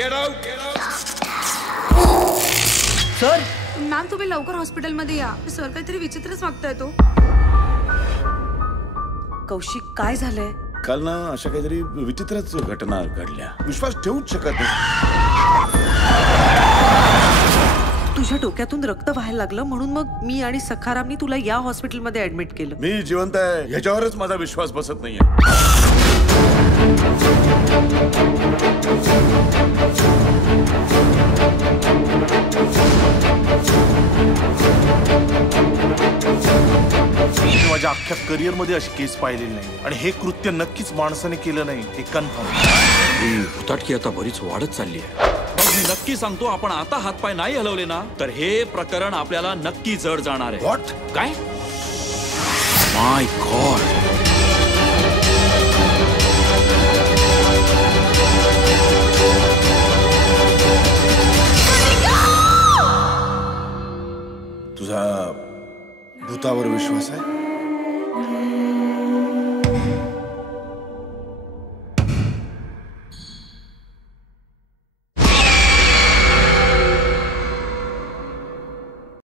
Get out. Sir ma'am तुम्ही लवकर हॉस्पिटलमध्ये या. सर काहीतरी विचित्रच वागताय तो. कौशिक काय झालंय? काल ना अशा काहीतरी विचित्रच घटना घडल्या. विश्वास ठेवूच शकत नाही. तुझ्या डोक्यातून रक्त व्हायला लागलं म्हणून मग मी आणि सखारामनी तुला या हॉस्पिटलमध्ये ऍडमिट केलं. मी जिवंत आहे ह्याच्यावरच माझा विश्वास बसत नाहीये. माझ्या अख्ख्या करिअर मध्ये अशी केस पाहिलेली नाही आणि हे कृत्य नक्कीच माणसाने केलं नाही हे कन्फर्म. ही हुताटकी आता बरीच वाढत चालली आहे. मग मी नक्की सांगतो, आपण आता हातपाय नाही हलवले ना तर हे प्रकरण आपल्याला नक्की जड जाणार आहे. व्हॉट? काय? माय गॉड. तुझा भूतावर विश्वास आहे?